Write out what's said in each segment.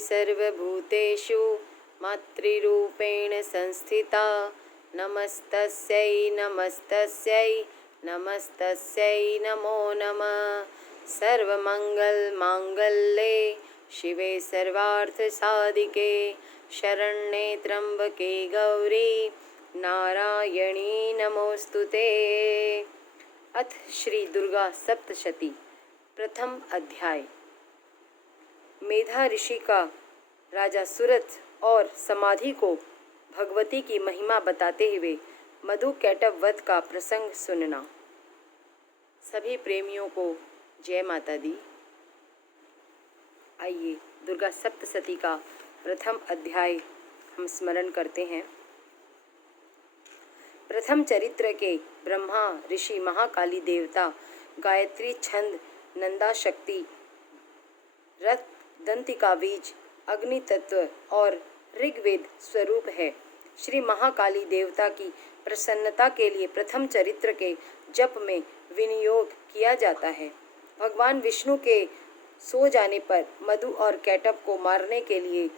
सर्वभूतेषु मातृरूपेण संस्थिता। नमस्तस्यै नमस्तस्यै नमस्तस्यै नमो नमः। सर्वमङ्गलमाङ्गल्ये शिवे सर्वार्थसाधिके शरण्ये त्र्यम्बके गौरी नारायणी नमोस्तुते। अथ श्री दुर्गा सप्तशती प्रथम अध्याय। मेधा ऋषि का राजा सुरथ और समाधि को भगवती की महिमा बताते हुए मधु कैटव वध का प्रसंग सुनना। सभी प्रेमियों को जय माता दी। आइए दुर्गा सप्तशती का प्रथम अध्याय हम स्मरण करते हैं। प्रथम चरित्र के ब्रह्मा ऋषि महाकाली देवता गायत्री छंद नंदा शक्ति रथ दंतिका बीज अग्नि तत्व और ऋग्वेद स्वरूप है। श्री महाकाली देवता की प्रसन्नता के लिए प्रथम चरित्र के जप में विनियोग किया जाता है। भगवान विष्णु के सो जाने पर मधु और कैटव को मारने के लिए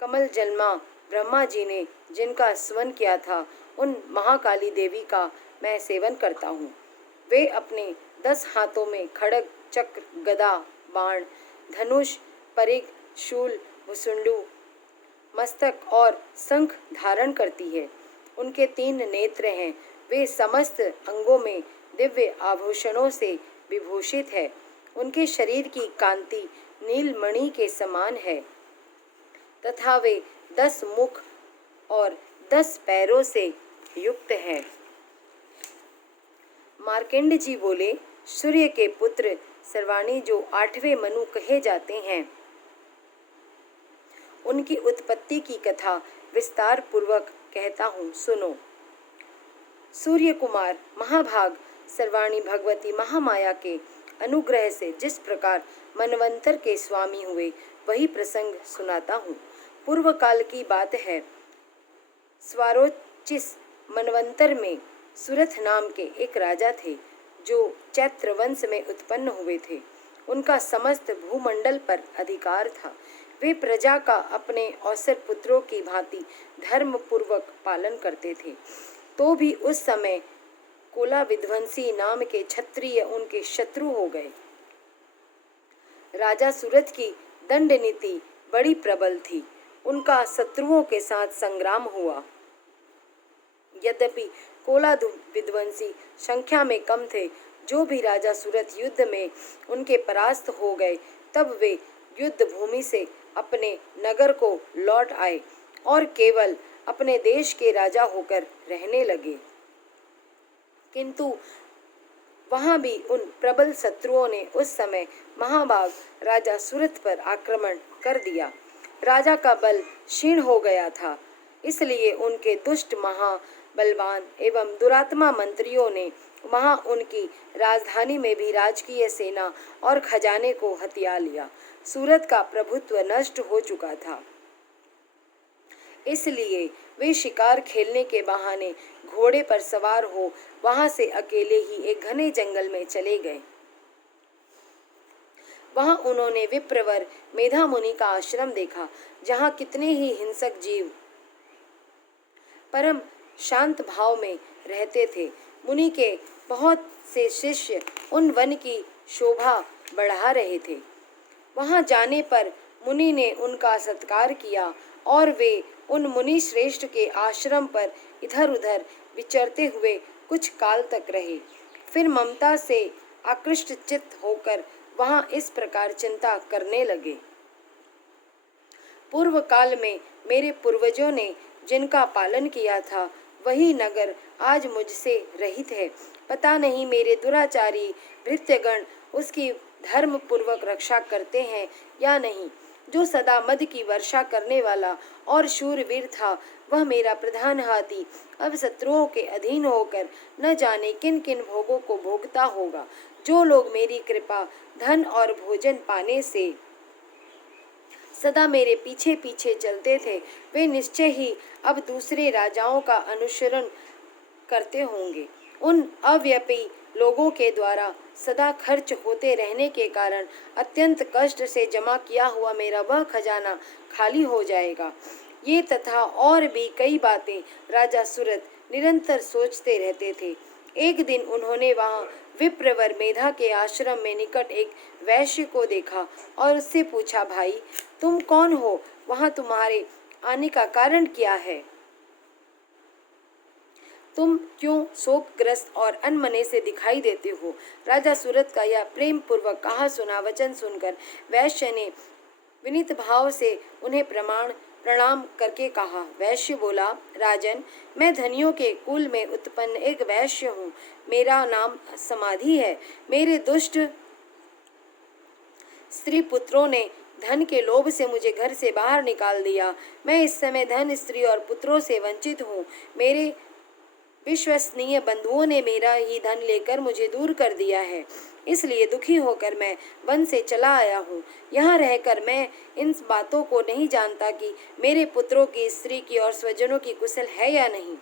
कमल जन्मा ब्रह्मा जी ने जिनका स्मरण किया था, उन महाकाली देवी का मैं सेवन करता हूँ। वे अपने 10 हाथों में खड्ग चक्र गदा बाण धनुष परिघ शूल भुसुंडू मस्तक और शंख धारण करती है। उनके 3 नेत्र हैं। वे समस्त अंगों में दिव्य आभूषणों से विभूषित है। उनके शरीर की कांति नीलमणि के समान है तथा वे 10 मुख और 10 पैरों से युक्त है। मार्कंड जी बोले, सूर्य के पुत्र सर्वाणी जो 8वें मनु कहे जाते हैं, उनकी उत्पत्ति की कथा विस्तार पूर्वक कहता हूँ, सुनो। सूर्य कुमार महाभाग सर्वाणी भगवती महामाया के अनुग्रह से जिस प्रकार मनवंतर के स्वामी हुए, वही प्रसंग सुनाता हूँ। पूर्व काल की बात है। स्वारोचिस मनवंतर में सुरथ नाम के एक राजा थे, जो चैत्र वंश में उत्पन्न हुए थे। उनका समस्त भूमंडल पर अधिकार था। वे प्रजा का अपने अवसर पुत्रों की भांति धर्म पूर्वक पालन करते थे। तो भी उस समय कोला विध्वंसी नाम के क्षत्रिय उनके शत्रु हो गए। राजा सुरथ की दंड नीति बड़ी प्रबल थी। उनका शत्रुओं के साथ संग्राम हुआ। यद्यपि कोला विध्वंसी संख्या में कम थे, जो भी राजा सुरथ युद्ध में उनके परास्त हो गए, तब वे युद्ध भूमि से अपने नगर को लौट आए और केवल अपने देश के राजा होकर रहने लगे। किंतु वहां भी उन प्रबल शत्रुओं ने उस समय महाभाग राजा सुरथ पर आक्रमण कर दिया। राजा का बल क्षीण हो गया था, इसलिए उनके दुष्ट महाबलवान एवं दुरात्मा मंत्रियों ने वहां उनकी राजधानी में भी राजकीय सेना और खजाने को हथिया लिया। सूरत का प्रभुत्व नष्ट हो चुका था, इसलिए वे शिकार खेलने के बहाने घोड़े पर सवार हो वहां से अकेले ही एक घने जंगल में चले गए। वहां उन्होंने विप्रवर मेधा मुनि का आश्रम देखा, जहां कितने ही हिंसक जीव परम शांत भाव में रहते थे। मुनि के बहुत से शिष्य उन वन की शोभा बढ़ा रहे थे। वहां जाने पर मुनि ने उनका सत्कार किया और वे उन मुनि श्रेष्ठ के आश्रम पर इधर उधर विचरते हुए कुछ काल तक रहे। फिर ममता से आकृष्ट चित्त होकर वहां इस प्रकार चिंता करने लगे। पूर्व काल में मेरे पूर्वजों ने जिनका पालन किया था, वही नगर आज मुझसे रहित है। पता नहीं मेरे दुराचारी भृत्यगण उसकी धर्म पूर्वक रक्षा करते हैं या नहीं। जो सदा मद की वर्षा करने वाला और शूरवीर था, वह मेरा प्रधान हाथी अब शत्रुओं के अधीन होकर न जाने किन किन भोगों को भोगता होगा। जो लोग मेरी कृपा धन और भोजन पाने से सदा मेरे पीछे पीछे चलते थे, वे निश्चय ही अब दूसरे राजाओं का अनुसरण करते होंगे। उन अव्यापी लोगों के द्वारा सदा खर्च होते रहने के कारण अत्यंत कष्ट से जमा किया हुआ मेरा वह खजाना खाली हो जाएगा। ये तथा और भी कई बातें राजा सूरत निरंतर सोचते रहते थे। एक दिन उन्होंने वहां विप्रवर मेधा के आश्रम में निकट एक वैश्य को देखा और उससे पूछा, भाई तुम कौन हो? वहां तुम्हारे आने का कारण क्या है? तुम क्यों शोकग्रस्त और अनमने से दिखाई देते हो? राजा सूरत का यह प्रेम पूर्वक कहा सुना वचन सुनकर वैश्य ने विनीत भाव से उन्हें प्रणाम करके कहा। वैश्य बोला, राजन, मैं धनियों के कुल में उत्पन्न एक वैश्य हूँ। मेरा नाम समाधि है। मेरे दुष्ट स्त्री पुत्रों ने धन के लोभ से मुझे घर से बाहर निकाल दिया। मैं इस समय धन, स्त्री और पुत्रों से वंचित हूँ। मेरे विश्वसनीय बंधुओं ने मेरा ही धन लेकर मुझे दूर कर दिया है। इसलिए दुखी होकर मैं वन से चला आया हूँ। यहाँ रहकर मैं इन बातों को नहीं जानता कि मेरे पुत्रों की, स्त्री की और स्वजनों की कुशल है या नहीं।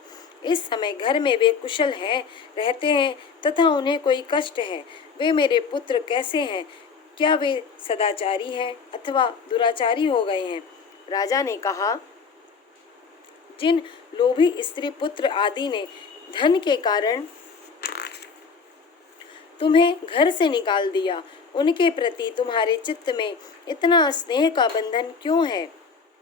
इस समय घर में वे कुशल हैं, रहते हैं तथा उन्हें कोई कष्ट है। वे मेरे पुत्र कैसे हैं? क्या वे सदाचारी हैं अथवा दुराचारी हो गए हैं? राजा ने कहा, जिन लोभी स्त्री पुत्र आदि ने धन के कारण तुम्हें घर से निकाल दिया, उनके प्रति तुम्हारे चित्त में इतना स्नेह का बंधन क्यों है?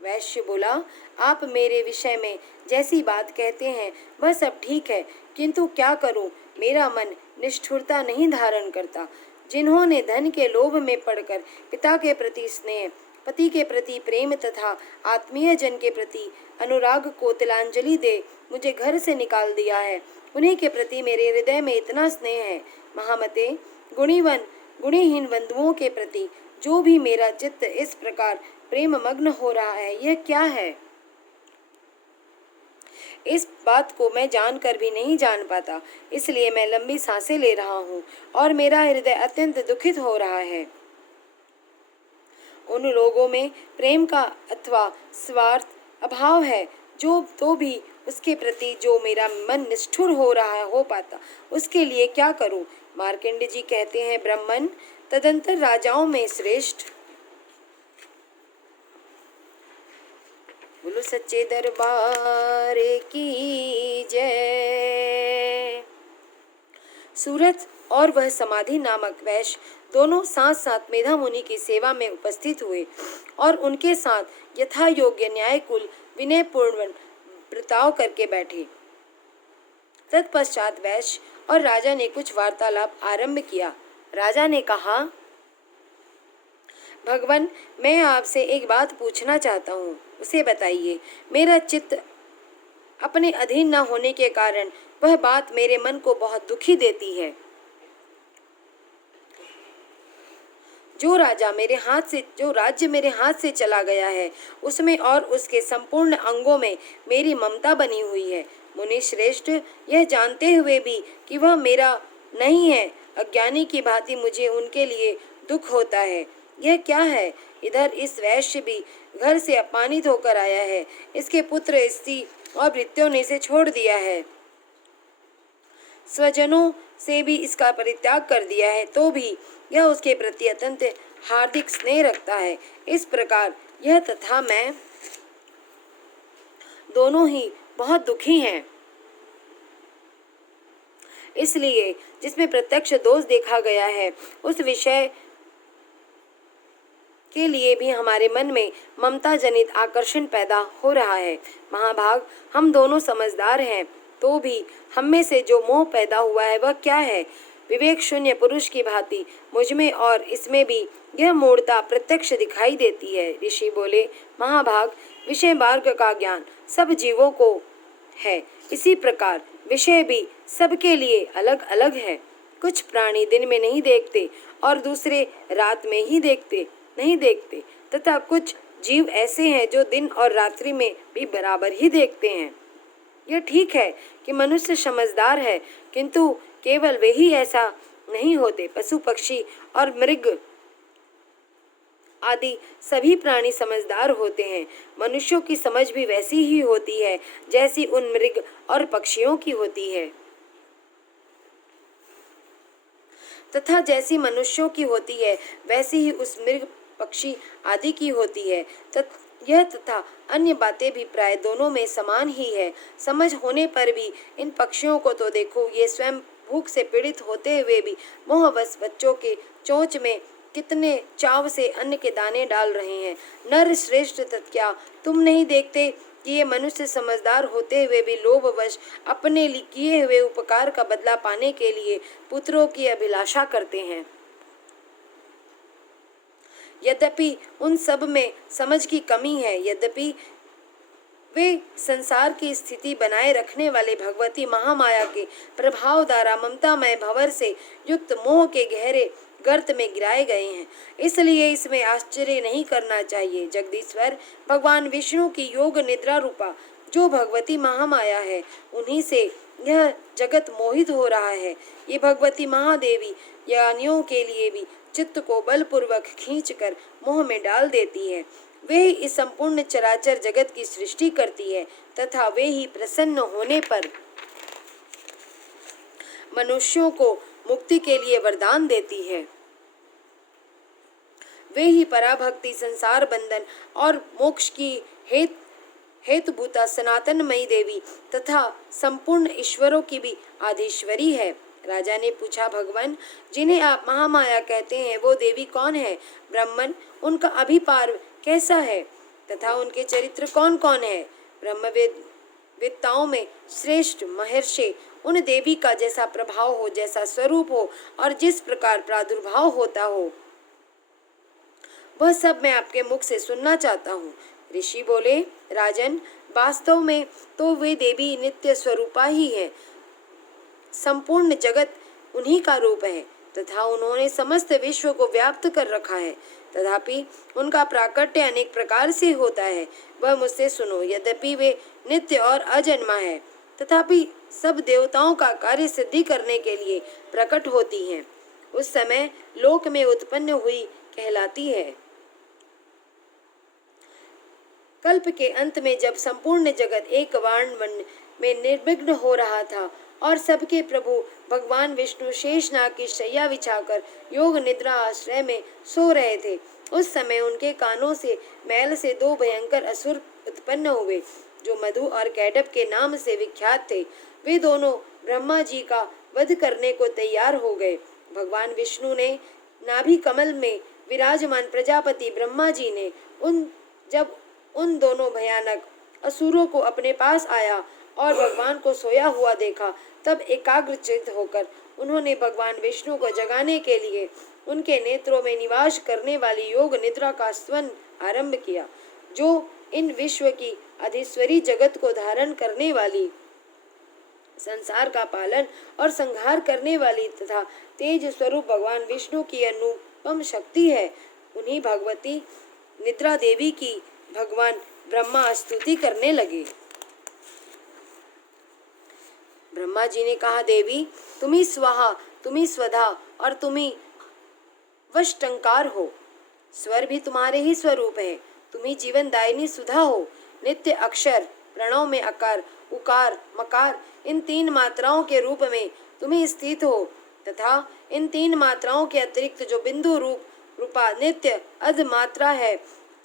वैश्य बोला, आप मेरे विषय में जैसी बात कहते हैं वह सब ठीक है, किंतु क्या करूं, मेरा मन निष्ठुरता नहीं धारण करता। जिन्होंने धन के लोभ में पड़कर पिता के प्रति स्नेह, पति के प्रति प्रेम तथा आत्मीय जन के प्रति अनुराग को तिलांजलि दे मुझे घर से निकाल दिया है, उन्हीं के प्रति मेरे हृदय में इतना स्नेह है। महामते, गुणीहीन बंधुओं के प्रति जो भी मेरा चित्त इस प्रकार प्रेम मग्न हो रहा है, यह क्या है? इस बात को मैं जानकर भी नहीं जान पाता, इसलिए मैं लंबी सांसें ले रहा हूँ और मेरा हृदय अत्यंत दुखित हो रहा है। उन लोगों में प्रेम का अथवा स्वार्थ अभाव है, जो तो भी उसके प्रति जो मेरा मन निष्ठुर हो रहा है हो पाता, उसके लिए क्या करूं? मार्कंडेय जी कहते हैं, ब्राह्मण तदंतर राजाओं में श्रेष्ठ। बोलो सच्चे दरबार की जय। सूरत और वह समाधि नामक वैश्य दोनों साथ साथ मेधा मुनि की सेवा में उपस्थित हुए और उनके साथ यथा योग्य न्यायकुल विनयपूर्ण बर्ताव करके बैठे। तत्पश्चात वैश्य और राजा ने कुछ वार्तालाप आरंभ किया। राजा ने कहा, भगवान, मैं आपसे एक बात पूछना चाहता हूँ, उसे बताइए। मेरा चित्त अपने अधीन न होने के कारण वह बात मेरे मन को बहुत दुखी देती है। जो राज्य मेरे हाथ से चला गया है, उसमें और उसके संपूर्ण अंगों में मेरी ममता बनी हुई है। मुनि श्रेष्ठ, यह जानते हुए भी कि वह मेरा नहीं है, अज्ञानी की भांति मुझे उनके लिए दुख होता है। यह क्या है? इधर इस वैश्य भी घर से अपमानित होकर आया है, इसके पुत्र, स्त्री और भृत्यों ने इसे छोड़ दिया है, स्वजनों से भी इसका परित्याग कर दिया है, तो भी यह उसके प्रति अत्यंत हार्दिक स्नेह रखता है। इस प्रकार यह तथा मैं दोनों ही बहुत दुखी हैं। इसलिए जिसमें प्रत्यक्ष दोष देखा गया है, उस विषय के लिए भी हमारे मन में ममता जनित आकर्षण पैदा हो रहा है। महाभाग, हम दोनों समझदार हैं, तो भी हम में से जो मोह पैदा हुआ है वह क्या है? विवेक शून्य पुरुष की भांति मुझ में और इसमें भी यह मूढ़ता प्रत्यक्ष दिखाई देती है। ऋषि बोले, महाभाग, विषय मार्ग का ज्ञान सब जीवों को है, इसी प्रकार विषय भी सबके लिए अलग अलग है। कुछ प्राणी दिन में नहीं देखते और दूसरे रात में ही नहीं देखते तथा कुछ जीव ऐसे हैं जो दिन और रात्रि में भी बराबर ही देखते हैं। यह ठीक है कि मनुष्य समझदार है, किंतु केवल वे ही ऐसा नहीं होते। पशु, पक्षी और मृग आदि सभी प्राणी समझदार होते हैं। मनुष्यों की समझ भी वैसी ही होती है जैसी उन मृग और पक्षियों की होती है। तथा जैसी मनुष्यों की होती है वैसी ही उस मृग पक्षी आदि की होती है। यह तथा अन्य बातें भी प्राय दोनों में समान ही है। समझ होने पर भी इन पक्षियों को तो देखो, ये स्वयं भूख से पीड़ित होते हुए भी मोहवश बच्चों के चोंच में कितने चाव से अन्न के दाने डाल रहे हैं। नर श्रेष्ठ क्या तुम नहीं देखते कि ये मनुष्य समझदार होते हुए भी लोभवश अपने किए हुए उपकार का बदला पाने के लिए पुत्रों की अभिलाषा करते हैं। यद्यपि उन सब में समझ की कमी है, यद्यपि वे संसार की स्थिति बनाए रखने वाले भगवती महामाया के प्रभाव द्वारा ममतामय भंवर से युक्त मोह के गहरे गर्त में गिराए गए हैं। इसलिए इसमें आश्चर्य नहीं करना चाहिए। जगदीश्वर भगवान विष्णु की योग निद्रा रूपा जो भगवती महामाया है, उन्हीं से यह जगत मोहित हो रहा है। ये भगवती महादेवी ज्ञानियों के लिए भी चित्त को बलपूर्वक खींचकर मोह में डाल देती है। वे ही इस संपूर्ण चराचर जगत की सृष्टि करती है तथा वे ही प्रसन्न होने पर मनुष्यों को मुक्ति के लिए वरदान देती है। वे ही पराभक्ति, संसार बंधन और मोक्ष की हेतुभूता सनातनमयी देवी तथा संपूर्ण ईश्वरों की भी आदिश्वरी है। राजा ने पूछा, भगवान जिन्हें आप महामाया कहते हैं वो देवी कौन है? ब्राह्मण, उनका अभिपार कैसा है तथा उनके चरित्र कौन कौन है? ब्रह्मवेत्ताओं में श्रेष्ठ महर्षि उन देवी का जैसा प्रभाव हो, जैसा स्वरूप हो और जिस प्रकार प्रादुर्भाव होता हो, वह सब मैं आपके मुख से सुनना चाहता हूँ। ऋषि बोले, राजन वास्तव में तो वे देवी नित्य स्वरूपा ही है। संपूर्ण जगत उन्हीं का रूप है तथा उन्होंने समस्त विश्व को व्याप्त कर रखा है। तथापि उनका प्राकट्य अनेक प्रकार से होता है, वह मुझसे सुनो। यद्यपि वे नित्य और अजन्मा है, तथापि सब देवताओं का कार्य सिद्धि करने के लिए प्रकट होती हैं। उस समय लोक में उत्पन्न हुई कहलाती है। कल्प के अंत में जब संपूर्ण जगत एक वाण में निर्विघ्न हो रहा था और सबके प्रभु भगवान विष्णु शेषनाग की शैया बिछाकर योग निद्रा आश्रय में सो रहे थे, उस समय उनके कानों से मैल से दो भयंकर असुर उत्पन्न हुए जो मधु और कैडप के नाम से विख्यात थे। वे दोनों ब्रह्मा जी का वध करने को तैयार हो गए। भगवान विष्णु ने नाभि कमल में विराजमान प्रजापति ब्रह्मा जी ने जब उन दोनों भयानक असुरों को अपने पास आया और भगवान को सोया हुआ देखा, तब एकाग्रचित्त होकर उन्होंने भगवान विष्णु को जगाने के लिए उनके नेत्रों में निवास करने वाली योग निद्रा का स्वन आरंभ किया, जो इन विश्व की अधीश्वरी जगत को धारण करने वाली, संसार का पालन और संहार करने वाली तथा तेज स्वरूप भगवान विष्णु की अनुपम शक्ति है। उन्हीं भगवती निद्रा देवी की भगवान ब्रह्मा स्तुति करने लगे। ब्रह्मा जी ने कहा, देवी तुम्ही स्वाहा, तुम्ही स्वधा और तुम्ही वशटंकार हो। स्वर भी तुम्हारे ही स्वरूप है। तुम्ही जीवन दायिनी सुधा हो। नित्य अक्षर प्रणव में अकार, उकार, मकार इन तीन मात्राओं के रूप में तुम्ही स्थित हो तथा इन तीन मात्राओं के अतिरिक्त जो बिंदु रूपा नित्य अध मात्रा है,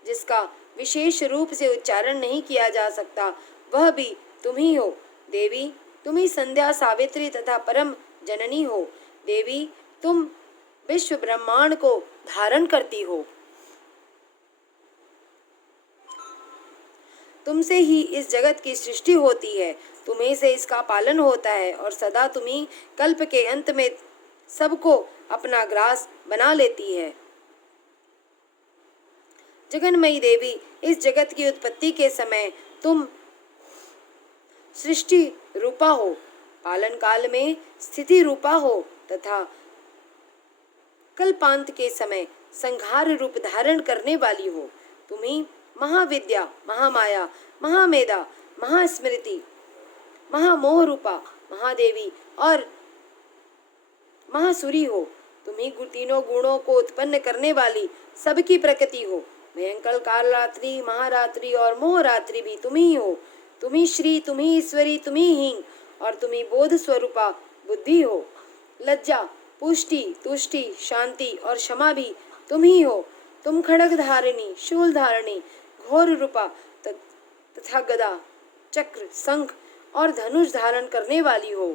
जिसका विशेष रूप से उच्चारण नहीं किया जा सकता, वह भी तुम ही हो। देवी तुम ही संध्या, सावित्री तथा परम जननी हो। देवी तुम विश्व ब्रह्मांड को धारण करती हो। तुमसे ही इस जगत की सृष्टि होती है, तुम्हीं से इसका पालन होता है और सदा तुम्ही कल्प के अंत में सबको अपना ग्रास बना लेती है। जगन्मयी देवी, इस जगत की उत्पत्ति के समय तुम सृष्टि रूपा हो, पालन काल में स्थिति रूपा हो तथा कल्पांत के समय संहार रूप धारण करने वाली हो। तुम्ही महाविद्या, महामाया, महामेधा, महास्मृति, महामोह रूपा महादेवी और महासुरी हो। तुम्ही तीनों गुणों को उत्पन्न करने वाली सबकी प्रकृति हो। भयंकर काल रात्रि, महारात्रि और मोह रात्रि भी तुम्ही हो। तुम्ही श्री, तुम्ही ईश्वरी, तुम्ही हीन और तुम्ही बोध स्वरूपा बुद्धि हो। लज्जा, पुष्टि, तुष्टि, शांति और क्षमा भी तुम ही हो। तुम खड्ग धारिणी, शूल धारिणी, घोर रूपा तथा गदा, चक्र, शंख और धनुष धारण करने वाली हो।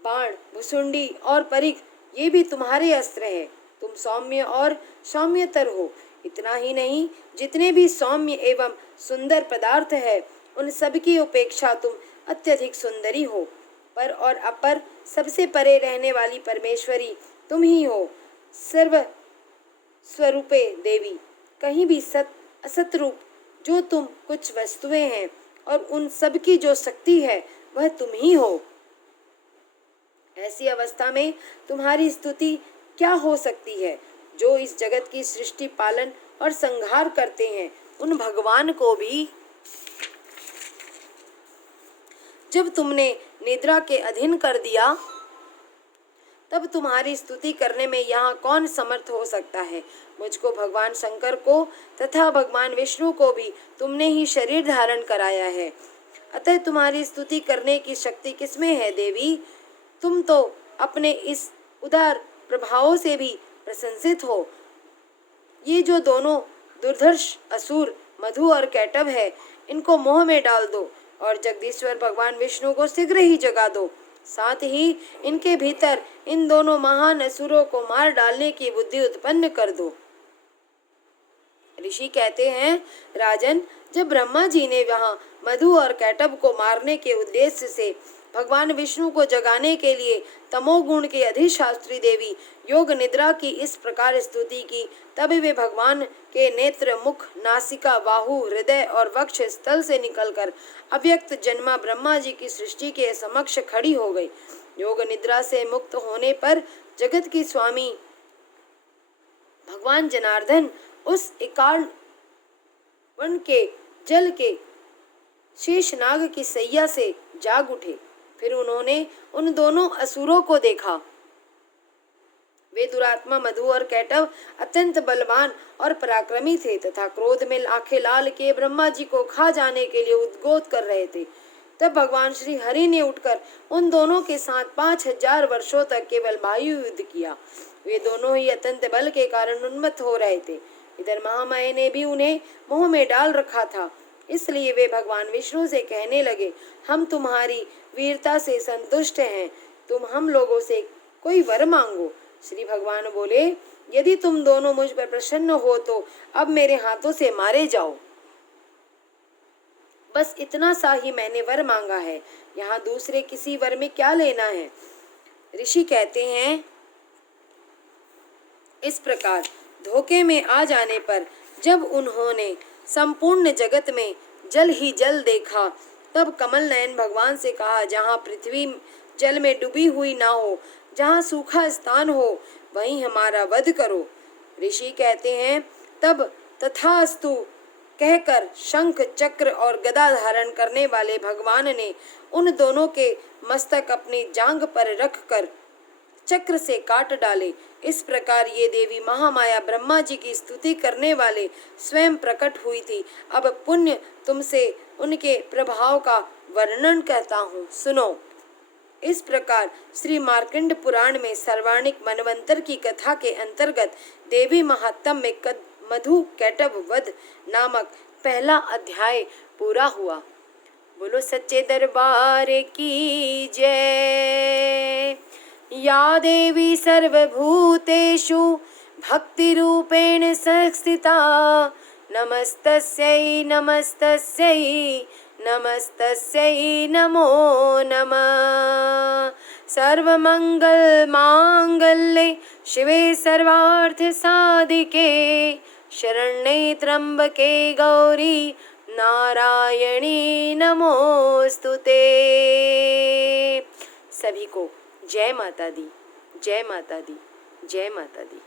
बाण, भुसुंडी और परिघ ये भी तुम्हारे अस्त्र हैं। तुम सौम्य और सौम्यतर हो। इतना ही नहीं, जितने भी सौम्य एवं सुंदर पदार्थ है उन सब की उपेक्षा तुम अत्यधिक सुंदरी हो। पर और अपर सबसे परे रहने वाली परमेश्वरी तुम ही हो। सर्व स्वरूपे देवी, कहीं भी सत असत रूप जो तुम कुछ वस्तुएं हैं और उन सब की जो शक्ति है वह तुम ही हो। ऐसी अवस्था में तुम्हारी स्तुति क्या हो सकती है? जो इस जगत की सृष्टि, पालन और संहार करते हैं उन भगवान को भी जब तुमने निद्रा के अधीन कर दिया, तब तुम्हारी स्तुति करने में यहाँ कौन समर्थ हो सकता है? मुझको, भगवान शंकर को तथा भगवान विष्णु को भी तुमने ही शरीर धारण कराया है। अतः तुम्हारी स्तुति करने की शक्ति किसमें है देवी? तुम तो अपने इस उदार प्रभावों से भी प्रशंसित हो। ये जो दोनों दुर्धर्ष असुर मधु और कैटभ है, इनको मोह में डाल दो और जगदीश्वर भगवान विष्णु को शीघ्र ही जगा दो। साथ ही इनके भीतर इन दोनों महान असुरों को मार डालने की बुद्धि उत्पन्न कर दो। ऋषि कहते हैं, राजन, जब ब्रह्मा जी ने वहाँ मधु और कैटभ को मारने के उद्देश्य से भगवान विष्णु को जगाने के लिए तमोगुण की अधिशास्त्री देवी योग निद्रा की इस प्रकार स्तुति की, तब वे भगवान के नेत्र, मुख, नासिका, बाहु, हृदय और वक्ष स्थल से निकलकर अव्यक्त जन्मा ब्रह्मा जी की सृष्टि के समक्ष खड़ी हो गई। योग निद्रा से मुक्त होने पर जगत की स्वामी भगवान जनार्दन उस एकाल वन के जल के शेषनाग की सैया से जाग उठे। फिर उन्होंने उन दोनों असुरों को देखा। वे दुरात्मा मधु और कैटभ अत्यंत बलवान और पराक्रमी थे तथा क्रोध में आंखें लाल के ब्रह्मा जी को खा जाने के लिए उद्गोत कर रहे थे। तब भगवान श्री हरि ने उठकर उन दोनों के साथ 5000 वर्षों तक केवल वायु युद्ध किया। वे दोनों ही अत्यंत बल के कारण उन्मत्त हो रहे थे। इधर महामाया ने भी उन्हें मोह में डाल रखा था। इसलिए वे भगवान विष्णु से कहने लगे, हम तुम्हारी वीरता से संतुष्ट हैं, तुम हम लोगों से कोई वर मांगो। श्री भगवान बोले, यदि तुम दोनों मुझ पर प्रसन्न हो तो अब मेरे हाथों से मारे जाओ। बस इतना सा ही मैंने वर मांगा है, यहाँ दूसरे किसी वर में क्या लेना है। ऋषि कहते हैं, इस प्रकार धोखे में आ जाने पर जब उन्होंने संपूर्ण जगत में जल ही जल देखा, तब कमल नयन भगवान से कहा, जहाँ पृथ्वी जल में डूबी हुई ना हो, जहाँ सूखा स्थान हो, वहीं हमारा वध करो। ऋषि कहते हैं, तब तथास्तु कहकर शंख, चक्र और गदा धारण करने वाले भगवान ने उन दोनों के मस्तक अपनी जांघ पर रखकर चक्र से काट डाले। इस प्रकार ये देवी महामाया ब्रह्मा जी की स्तुति करने वाले स्वयं प्रकट हुई थी। अब पुण्य तुमसे उनके प्रभाव का वर्णन कहता हूँ, सुनो। इस प्रकार श्री मार्कंड पुराण में सर्वाणिक मनवंतर की कथा के अंतर्गत देवी महात्म में मधु कैटभ वध नामक पहला अध्याय पूरा हुआ। बोलो सच्चे दरबार की जय। या देवी सर्वभूतेषु भक्तिरूपेण संस्थिता, नमस्तस्यै नमस्तस्यै नमस्तस्यै नमो नमः। सर्वमंगल मांगल्ये शिवे सर्वार्थ साधिके, शरण्ये त्र्यंबके गौरी नारायणी नमोस्तुते। सभी को जय माता दी, जय माता दी, जय माता दी।